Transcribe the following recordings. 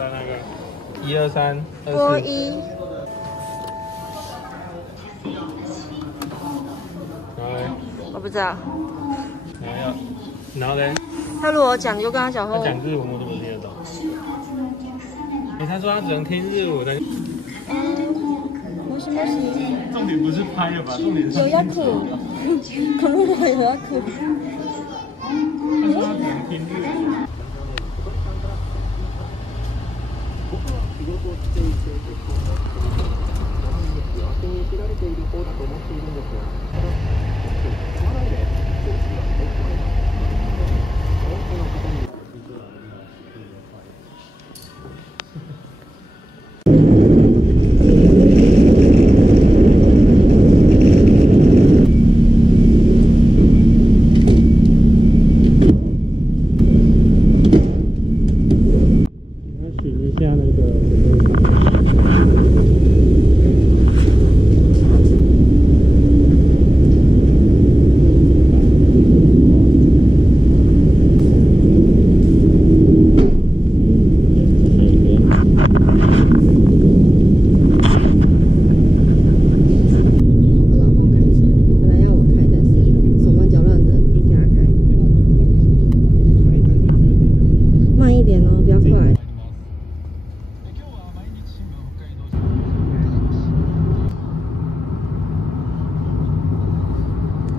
单那个1、2、3、波一。然后嘞，我不知道。然后嘞，他如果讲，你就跟他讲说。他讲日文我怎么听得懂？他说他只能听日文的。もしもし。重点不是拍了吧？重点是。有ヤク。この前有ヤク。他说他只能听日文。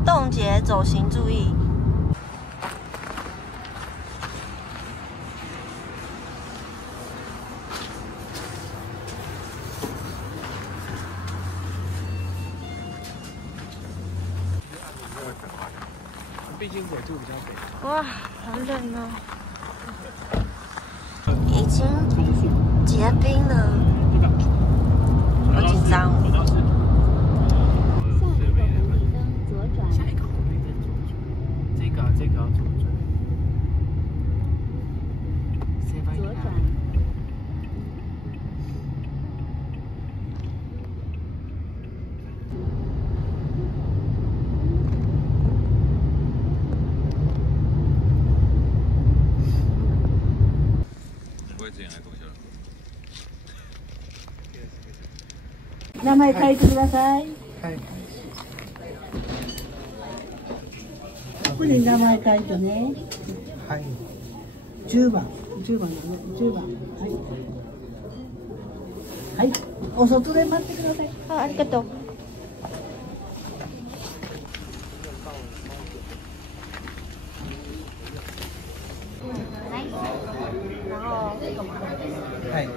冻结走行注意。毕竟纬度比较北。哇，好冷哦！已经结冰了，好紧张。这个要左转。左转。これ前来こちら。名前書いてください。はい。ここに名前書いてね。はい。10番だね。10番。はい。はい。お外で待ってください。ありがとう。然后这个吗？はい。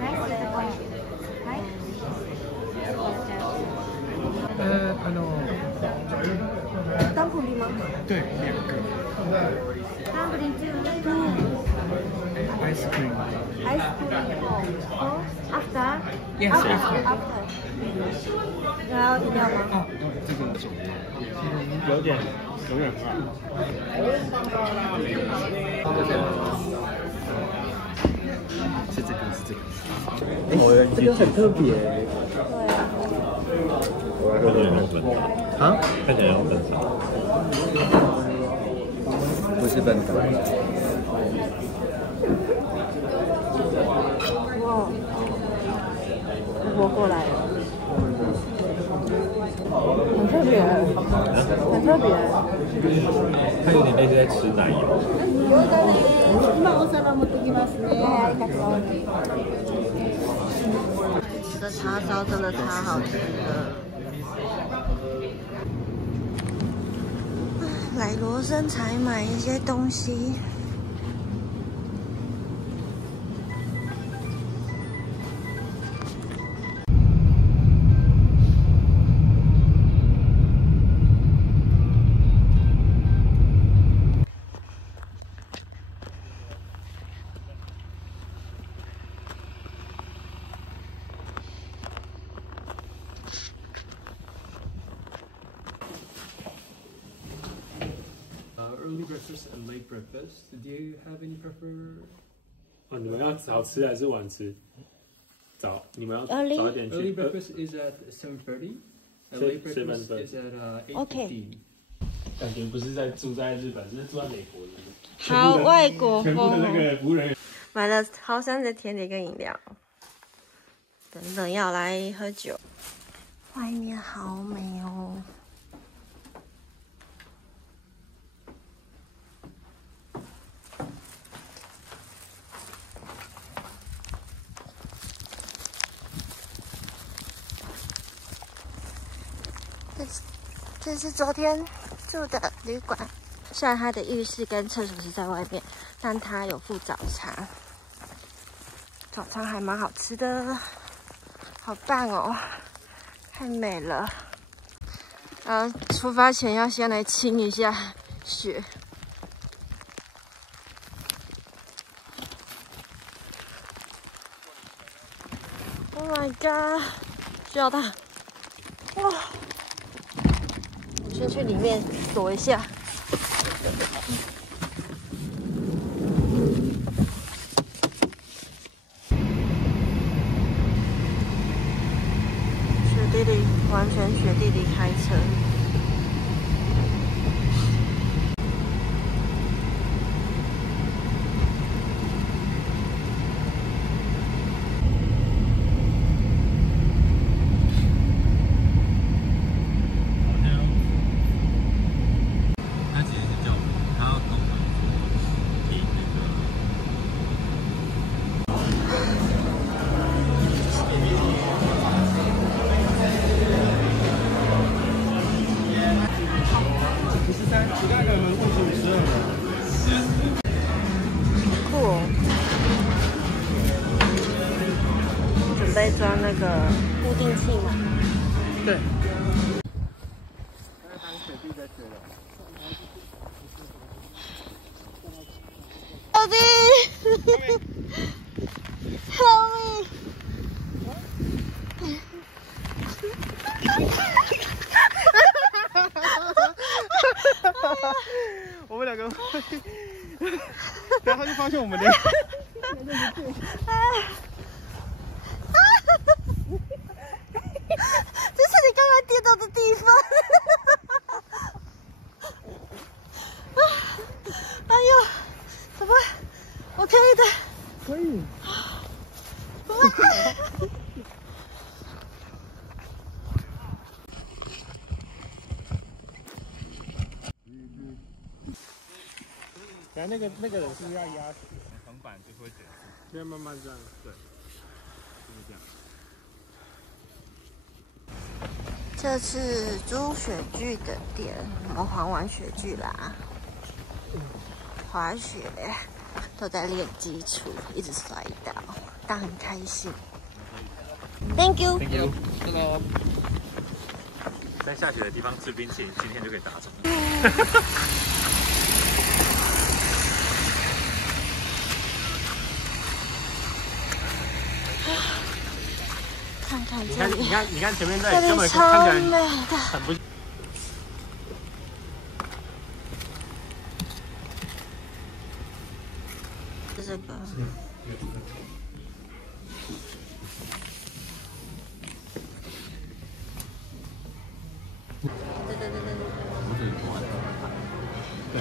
当普利吗？对，2个。当普利Ice cream. Ice cream. Oh, after? Yes, after. 然后饮料吗？啊，这个酒有点辣。是这个。哦，这个很特别。对啊。看起来用笨茶啊？看起来用笨茶，不是笨茶。哇，活过来了，很特别，很特别。它有点类似在吃奶油。今お皿持ってきますね。这叉烧真的超好吃的。来罗森才买一些东西。Early breakfast and late breakfast. Do you have any prefer? 哦，你们要早吃还是晚吃？早，你们要早一点去。Early breakfast is at 7:30. And late breakfast is at 8:15. 感觉不是住在日本，是住在美国的。好外国风。全部的那个服务人员。买了好山的甜点跟饮料，等等要来喝酒。外面好美哦。这是昨天住的旅馆，虽然它的浴室跟厕所是在外面，但它有附早餐，早餐还蛮好吃的，好棒哦，太美了。出发前要先来清一下雪。Oh my god， 需要它，哇！先去里面躲一下。雪地里，完全雪地里开车。在装那个固定器嘛？对。小弟 ，Help me！ 我们两个，然后他就发现我们俩。这是你刚刚跌倒的地方。哎呦，怎么？我可以的。可以。然后那个人是不是要压横板就会减速？现在慢慢这样。对，就是这样。这是租雪具的店，我们滑完雪具啦，滑雪都在练基础，一直摔倒，但很开心。Thank you。Thank you。这个在下雪的地方吃冰淇淋，今天就可以达成。看看这里，你看前面这里根本超看起美来的。很不。这个。对。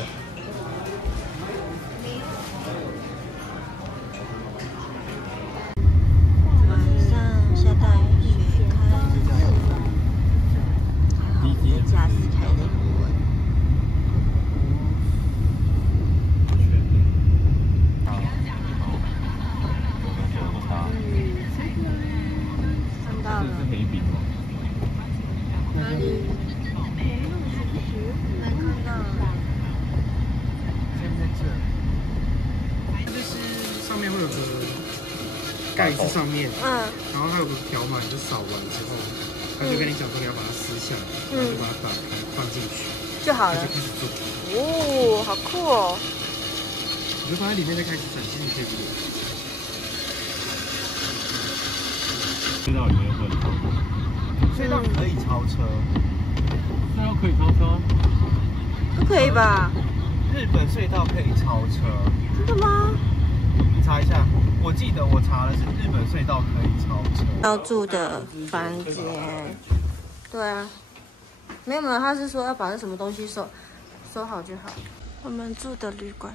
晚上下大雨，雪开始，还好这个驾驶开得很稳。看到了。这是黑饼吗？哪里？没看到。在这。就是上面会有个盖子上面，然后它有个条码，你就扫完之后，他就跟你讲说你要把它撕下来，然后就把它打开放进去就好了。就开始做。哦，好酷哦！你就放在里面再开始转，其实你可以不用。隧道里面会超车，隧道可以超车，隧道可以超车，不可以吧？日本隧道可以超车，真的吗？你查一下，我记得我查的是日本隧道可以超车。要住的房间，对啊，没有，他是说要把那什么东西收好就好。我们住的旅馆，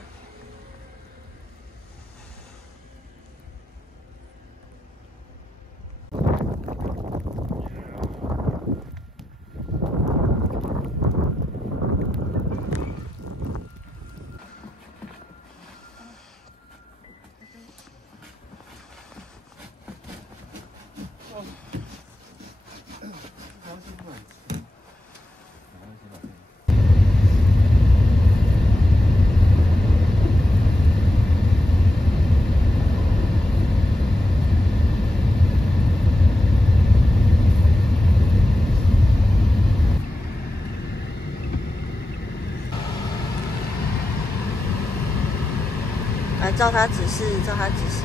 照他指示，照他指示。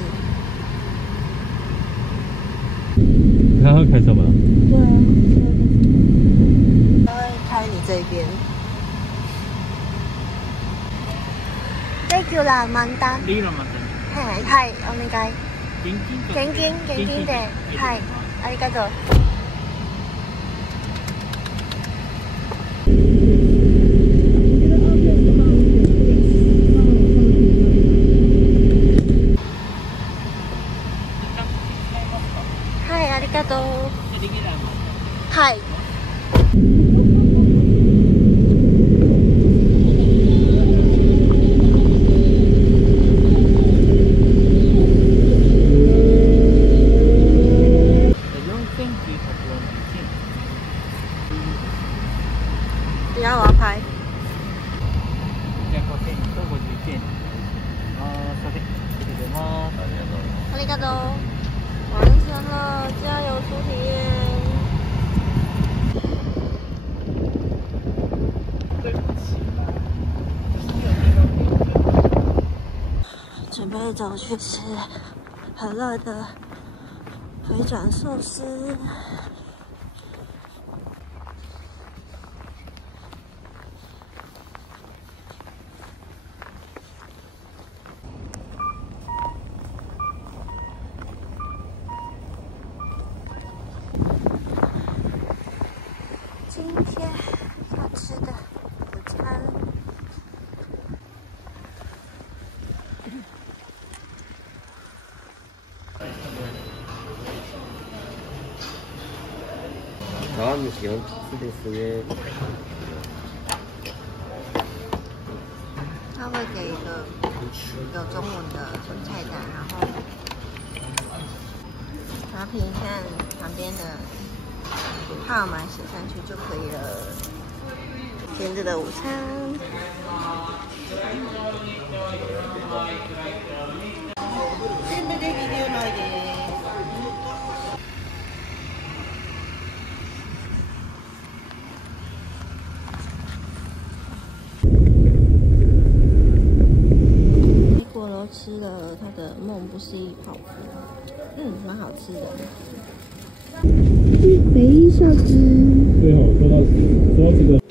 你看他开什么？对啊，他会开你这边。Thank you啦，満タン。いいのまた。はいはい、お願い。現金で、はい、ありがとう。はい、ありがとう。はい。等下我要拍。ありがとう。完成了，加油，初体验。准备走去吃和乐的回转寿司。今天要吃的午餐，ラーメン4つですね。他会给一个有中文的菜单，然后凭看旁边的号码写上去就可以了。今日的午餐。全部で20枚です。回锅楼吃了他的梦不思议泡芙，蛮好吃的。肥小只。对哦，说到这个。